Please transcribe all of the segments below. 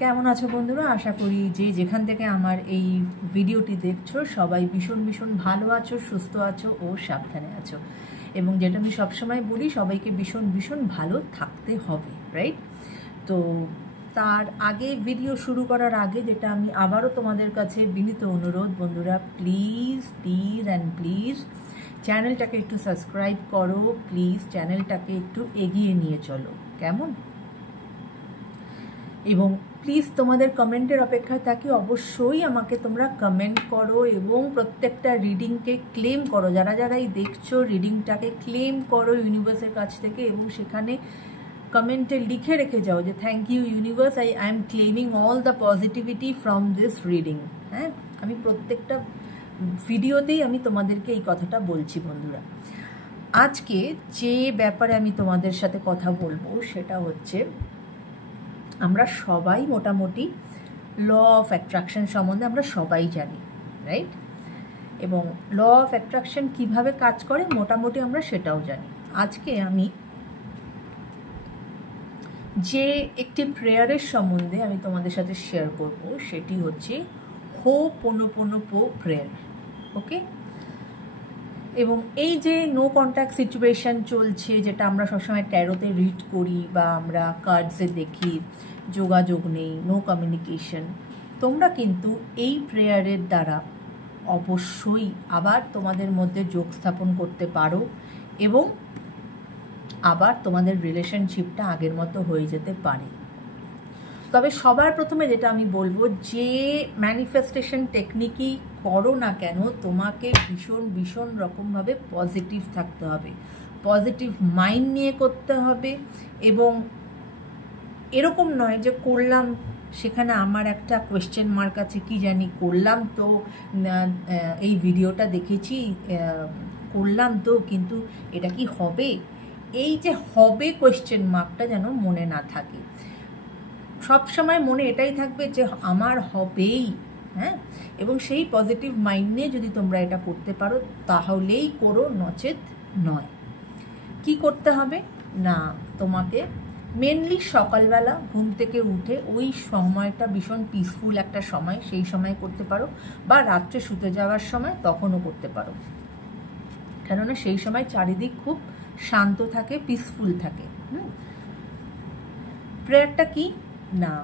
কেমন আছো বন্ধুরা? আশা করি যে যেখান থেকে আমার এই ভিডিওটি দেখছো সবাই ভীষণ ভীষণ ভালো আছো, সুস্থ আছো ও সাবধানে আছো। এবং যেটা আমি সবসময় বলি, সবাইকে ভীষণ ভীষণ ভালো থাকতে হবে, রাইট? তো তার আগে, ভিডিও শুরু করার আগে, যেটা আমি আবারও তোমাদের কাছে বিনীত অনুরোধ, বন্ধুরা প্লিজ প্লিজ অ্যান্ড প্লিজ চ্যানেলটাকে একটু সাবস্ক্রাইব করো, প্লিজ চ্যানেলটাকে একটু এগিয়ে নিয়ে চলো, কেমন? এবং প্লিজ তোমাদের কমেন্টের অপেক্ষায় থাকি, অবশ্যই আমাকে তোমরা কমেন্ট করো এবং প্রত্যেকটা রিডিংকে ক্লেম করো। যারা যারাই দেখছো রিডিংটাকে ক্লেম করো ইউনিভার্সের কাছ থেকে, এবং সেখানে কমেন্টে লিখে রেখে যাও যে thank you universe, I am claiming all the positivity from this reading. হ্যাঁ, আমি প্রত্যেকটা ভিডিওতেই আমি তোমাদেরকে এই কথাটা বলছি বন্ধুরা। আজকে যে ব্যাপারে আমি তোমাদের সাথে কথা বলবো সেটা হচ্ছে, আমরা সবাই মোটামুটি ল অফ অ্যাট্রাকশন সম্বন্ধে আমরা সবাই জানি, রাইট? এবং ল অফ অ্যাট্রাকশন কিভাবে কাজ করে মোটামুটি আমরা সেটাও জানি। আজকে আমি যে একটি প্রেয়ারের সম্বন্ধে আমি তোমাদের সাথে শেয়ার করব সেটি হচ্ছে হোপোনোপোনো প্রেয়ার, ওকে? এবং এই যে নো কন্ট্যাক্ট সিচুয়েশন চলছে, যেটা আমরা সবসময় ট্যারোতে রিড করি বা আমরা কার্ডসে দেখি, যোগাযোগ নেই, নো কমিউনিকেশন, তোমরা কিন্তু এই প্রেয়ারের দ্বারা অবশ্যই আবার তোমাদের মধ্যে যোগ স্থাপন করতে পারো এবং আবার তোমাদের রিলেশনশিপটা আগের মতো হয়ে যেতে পারে। তবে সবার প্রথমে যেটা আমি বলবো, যে ম্যানিফেস্টেশন টেকনিকই করো না কেন, তোমাকে ভীষণ ভীষণ রকমভাবে পজিটিভ থাকতে হবে, পজিটিভ মাইন্ড নিয়ে করতে হবে। এবং এরকম নয় যে করলাম, সেখানে আমার একটা কোয়েশ্চেন মার্ক আছে, কি জানি করলাম তো, এই ভিডিওটা দেখেছি করলাম তো, কিন্তু এটা কি হবে? এই যে হবে কোয়েশ্চেন মার্কটা যেন মনে না থাকে। সব সময় মনে এটাই থাকবে যে আমার হবেই, হ্যাঁ? এবং সেই পজিটিভ মাইন্ড নিয়ে যদি তোমরা এটা করতে পারো তাহলেই করো, নচেত নয়। কি করতে হবে না, তোমাকে মেনলি সকালবেলা ঘুম থেকে উঠে, ওই সময়টা ভীষণ পিসফুল একটা সময়, সেই সময় করতে পারো, বা রাত্রে শুতে যাওয়ার সময় তখনও করতে পারো, কেননা সেই সময় চারিদিক খুব শান্ত থাকে, পিসফুল থাকে। প্রেয়ারটা কি না,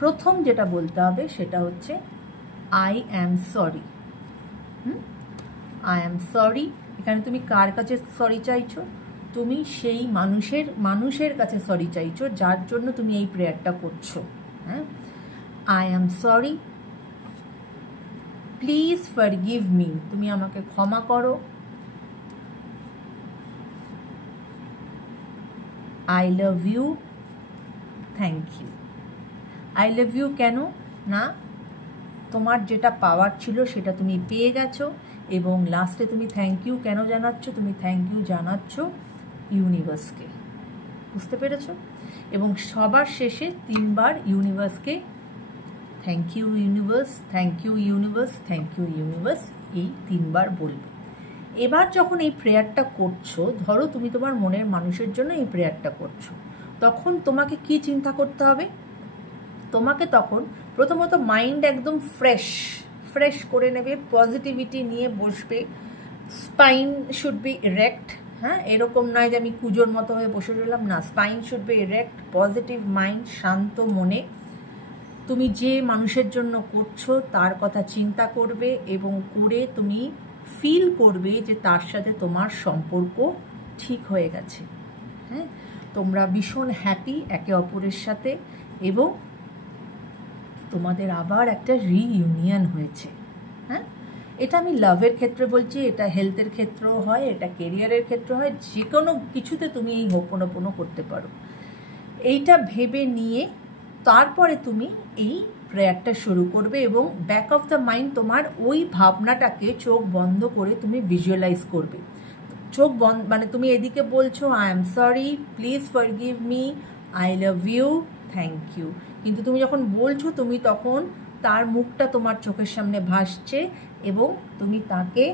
প্রথম যেটা বলতে হবে সেটা হচ্ছে I am sorry. I am sorry, এখানে তুমি কার কাছে সরি চাইছো? তুমি সেই মানুষের কাছে সরি চাইছো যার জন্য তুমি এই প্রেয়ারটা করছো। হ্যাঁ, I am sorry, please forgive me, তুমি আমাকে ক্ষমা করো। I love you, thank you. I love you কেন না, তোমার যেটা পাওয়ার ছিল সেটা তুমি পেয়ে গেছো, এবং লাস্টে তুমি থ্যাংক ইউ কেন জানাচ্ছ? তুমি থ্যাংক ইউ জানাচ্ছ ইউনিভার্সকে, বুঝতে পেরেছো? এবং সবার শেষে 3 বার ইউনিভার্সকে thank you universe, thank you universe, thank you universe, এই 3 বার বলবে। এবার যখন এই প্রেয়ারটা করছো, ধরো তুমি তোমার মনের মানুষের জন্য এই প্রেয়ারটা করছো, তখন তোমাকে কি চিন্তা করতে হবে? তোমাকে তখন প্রথমত মাইন্ড একদম ফ্রেশ করে নেবে, পজিটিভিটি নিয়ে বসবে, স্পাইন শুড বি ইরেক্ট। হ্যাঁ, এরকম নয় যে আমি কুজোর মতো হয়ে বসে রইলাম, না, spine should be erect, positive mind, শান্ত মনে তুমি যে মানুষের জন্য করছো তার কথা চিন্তা করবে, এবং করে তুমি ফিল করবে যে তার সাথে তোমার সম্পর্ক ঠিক হয়ে গেছে। হ্যাঁ, তোমরা ভীষণ হ্যাপি একে অপরের সাথে, এবং তোমাদের আবার একটা রিইউনিয়ন হয়েছে। হ্যাঁ, এটা আমি লাভের ক্ষেত্রে বলছি, এটা হেলথের ক্ষেত্রেও হয়, এটা কেরিয়ারের ক্ষেত্রে হয়, যে কোনো কিছুতে তুমি এই হোপোনোপোনো করতে পারো। এইটা ভেবে নিয়ে তারপরে তুমি এই প্রেয়ারটা শুরু করবে, এবং ব্যাক অফ দ্য মাইন্ড তোমার ওই ভাবনাটাকে চোখ বন্ধ করে তুমি ভিজুয়ালাইজ করবে। চোখ বন্ধ মানে তুমি এদিকে বলছো I am sorry, please forgive me, I love you, thank you, কিন্তু তুমি যখন বলছো তুমি তখন তার মুখটা তোমার চোখের সামনে ভাসছে, এবং তুমি তাকে,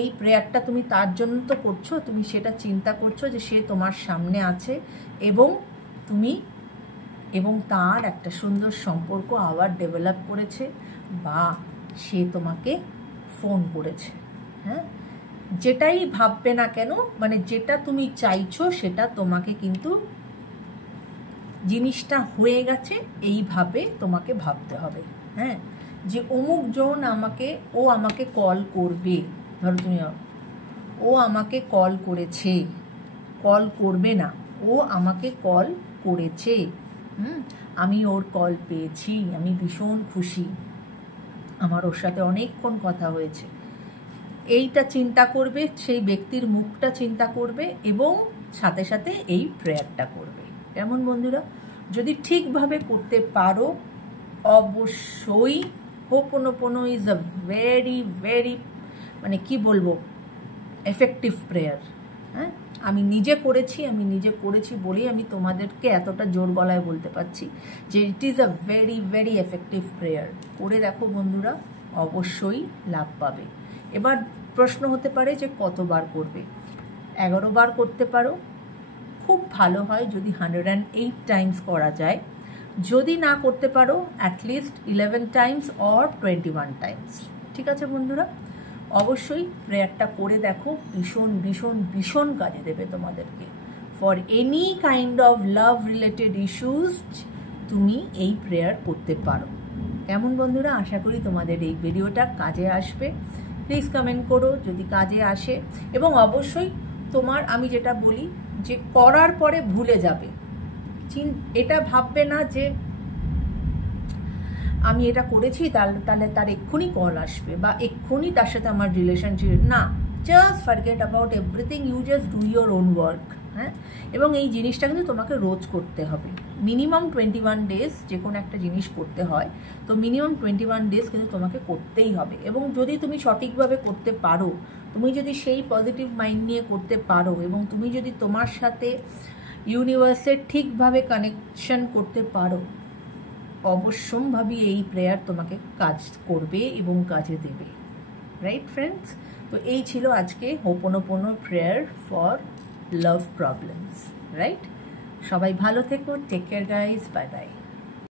এই প্রেয়ারটা তুমি তার জন্য তো করছো, তুমি সেটা চিন্তা করছো যে সে তোমার সামনে আছে, এবং তুমি এবং তার একটা সুন্দর সম্পর্ক আবার ডেভেলপ করেছে, বা সে তোমাকে ফোন করেছে। হ্যাঁ, যেটাই ভাববে না কেন, মানে যেটা তুমি চাইছো সেটা তোমাকে কিন্তু জিনিসটা হয়ে গেছে এইভাবে তোমাকে ভাবতে হবে। হ্যাঁ, যে অমুক জন ও আমাকে কল করবে, ধরো তুমি ও আমাকে কল করেছে, কল করবে না, ও আমাকে কল করেছে, আমি ওর কল পেয়েছি, আমি ভীষণ খুশি, আমার ওর সাথে অনেকক্ষণ কথা হয়েছে, এইটা চিন্তা করবে, সেই ব্যক্তির মুখটা চিন্তা করবে এবং সাথে সাথে এই প্রেয়ারটা করবে। কেমন বন্ধুরা? যদি ঠিকভাবে করতে পারো, অবশ্যই হোপোনোপোনো ইজ আ ভেরি ভেরি, মানে কি বলবো, এফেক্টিভ প্রেয়ার। হ্যাঁ, আমি নিজে করেছি বলেই আমি তোমাদেরকে এতটা জোর গলায় বলতে পারছি যে it is a very very effective prayer. করে দেখো বন্ধুরা, অবশ্যই লাভ পাবে। এবার প্রশ্ন হতে পারে যে কতবার করবে? 11 বার করতে পারো, খুব ভালো হয় যদি 108 টাইমস করা যায়। যদি না করতে পারো অ্যাটলিস্ট 11 টাইমস অর 21 টাইমস। ঠিক আছে বন্ধুরা, অবশ্যই প্রেয়ারটা করে দেখো, ভীষণ ভীষণ ভীষণ কাজে দেবে তোমাদেরকে। For any kind of love related issues তুমি এই প্রেয়ার করতে পারো। কেমন বন্ধুরা? আশা করি তোমাদের এই ভিডিওটা কাজে আসবে। প্লিজ কমেন্ট করো যদি কাজে আসে, এবং অবশ্যই আমি যেটা বলি যে করার পরে ভুলে যাবে, এটা ভাববে না যে আমি এটা করেছি তাহলে তার এক্ষুনি কল আসবে বা এক্ষুনি তার সাথে আমার রিলেশনশিপ, না, just forget about everything, you just do your own work. হ্যাঁ, এবং এই জিনিসটা কিন্তু তোমাকে রোজ করতে হবে, মিনিমাম 21 ডেজ যে কোনো একটা জিনিস করতে হয়, তো মিনিমাম 21 ডেজ কিন্তু তোমাকে করতেই হবে। এবং যদি তুমি সঠিকভাবে করতে পারো, তুমি যদি সেই পজিটিভ মাইন্ড নিয়ে করতে পারো, এবং তুমি যদি তোমার সাথে ইউনিভার্সের ঠিকভাবে কানেকশন করতে পারো, অবশ্যম্ভাবী এই প্রেয়ার তোমাকে কাজ করবে এবং কাজে দেবে। Right friends? তো এই ছিল আজকে hooponopono prayer for love problems. Right, সবাই ভালো থেকো, take care guys, bye by.